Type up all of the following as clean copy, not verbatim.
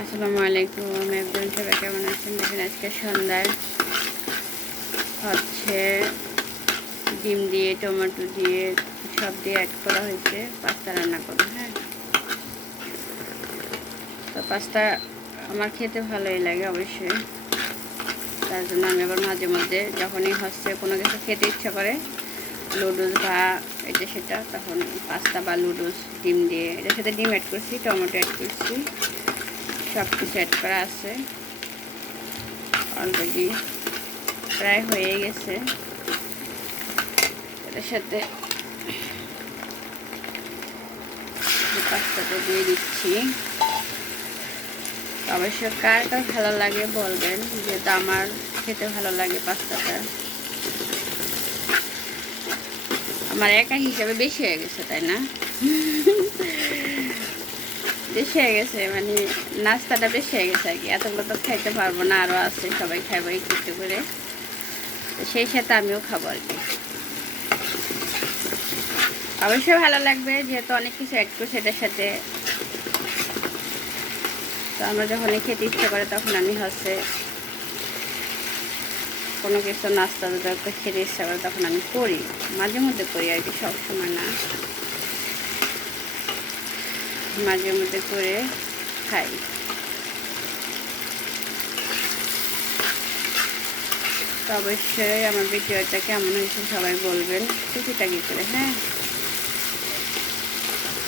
আসসালামু আলাইকুম। আমি একজন সবাই কেমন আছেন? দেখেন আজকে সন্ধ্যায় হচ্ছে ডিম দিয়ে টমেটো দিয়ে সব দিয়ে অ্যাড করা হয়েছে পাস্তা রান্না করবো। হ্যাঁ, তো পাস্তা আমার খেতে ভালোই লাগে অবশ্যই। তার জন্য আমি আবার মাঝে মধ্যে যখনই হচ্ছে কোনো কিছু খেতে ইচ্ছা করে লুডুস বা এটা সেটা, তখন পাস্তা বা লুডুস ডিম দিয়ে এটার সাথে ডিম অ্যাড করছি, টমেটো অ্যাড করছি, সব কিছু অ্যাড করা আছে। অলরেডি প্রায় হয়ে গেছে। এটার সাথে পাস্তাটা দিয়ে দিচ্ছি। অবশ্য কার কার ভালো লাগে বলবেন, যেহেতু আমার খেতে ভালো লাগে পাস্তাটা। আমার একা হিসাবে বেশি হয়ে গেছে, তাই না? বেশি হয়ে গেছে মানে নাস্তাটা বেশি হয়ে গেছে আর কি। এতগুলো তো খাইতে পারবো না, আরও আছে, সবাই খাইবো একটু একটু করে, সেই সাথে আমিও খাবো আর কি। অবশ্যই ভালো লাগবে যেহেতু অনেক কিছু অ্যাড করছি এটার সাথে। তো আমরা যখন খেতে ইচ্ছে করে তখন আমি হচ্ছে কোনো কিছু নাস্তা যদি খেতে ইচ্ছা করে তখন আমি করি, মাঝে মধ্যে করি আর কি, সবসময় না, মাঝে মধ্যে করে খাই। তো অবশ্যই আমার ভিডিওটা কেমন হয়েছে সবাই বলবেন টুকিটাকি করে। হ্যাঁ,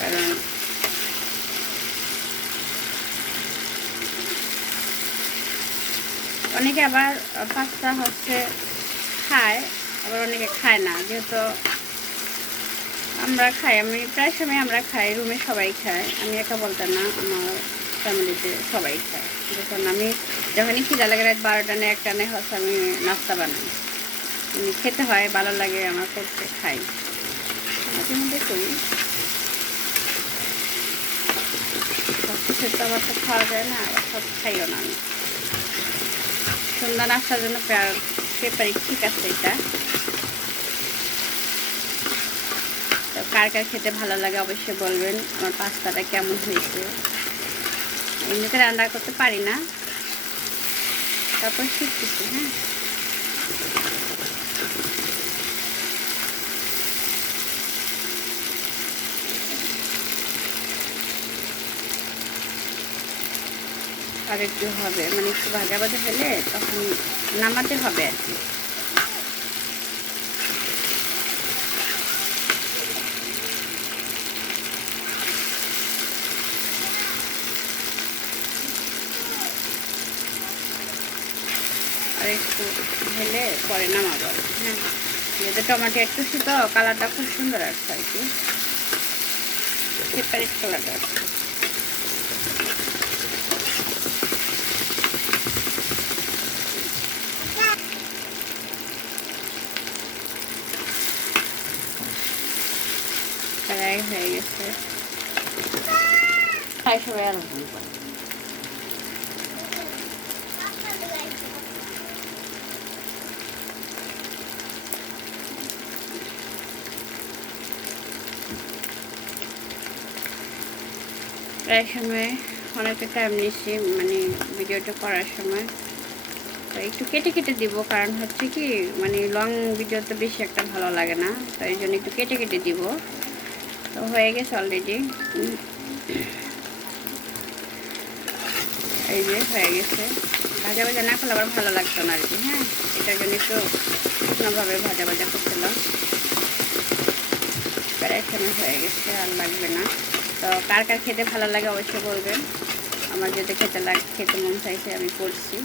কারণ অনেকে আবার পাস্তা হচ্ছে খায়, আবার অনেকে খায় না। যেহেতু আমরা খাই, আমি প্রায় সময় আমরা খাই, রুমে সবাই খায়, আমি একা বলতে না, আমার ফ্যামিলিতে সবাই খায়। যখন আমি যখনই খিদা লাগে রাত 12টা না 1টা না হচ্ছে আমি নাস্তা বানাই, খেতে হয়, ভালো লাগে আমার করতে, খাই, মাঝে মধ্যে করি। সব কিছু তো আবার তো খাওয়া যায় না, আবার সব খাইও না আমি। সন্ধ্যা নাস্তার জন্য পেপারি ঠিক আছে এটা। তো কার কার খেতে ভালো লাগে অবশ্যই বলবেন আমার পাস্তাটা কেমন হয়েছে। এমনিতে রান্না করতে পারি না, তারপর শিখতেছি। হ্যাঁ, আর একটু হবে মানে একটু ভাজা ভাজা হলে তখন নামাতে হবে আর কি। আর একটু হলে পরে নামাবো আর কি। হ্যাঁ, যেহেতু টমেটো একটু তো কালারটা খুব সুন্দর আসছে আর কি, সেপারেট কালারটা আসছে। কড়াই হয়ে গেছে, খাই সবাই আরো প্রায় সময় অনেকটা টাইম নিচ্ছি মানে ভিডিওটা করার সময়। তো একটু কেটে কেটে দিব, কারণ হচ্ছে কি মানে লং ভিডিও তো বেশি একটা ভালো লাগে না, তো এই জন্য একটু কেটে কেটে দিব। তো হয়ে গেছে অলরেডি, এই যে হয়ে গেছে। ভাজা ভাজা না করলে আবার ভালো লাগতো না আর কি। হ্যাঁ, এটার জন্য একটু শুকনোভাবে ভাজা ভাজা করছিলাম। প্রায় সময় হয়ে গেছে, আর লাগবে না। তো কার কার খেতে ভালো লাগে অবশ্যই বলবেন। আমার যেটা খেতে মন চাইছে আমি করছি।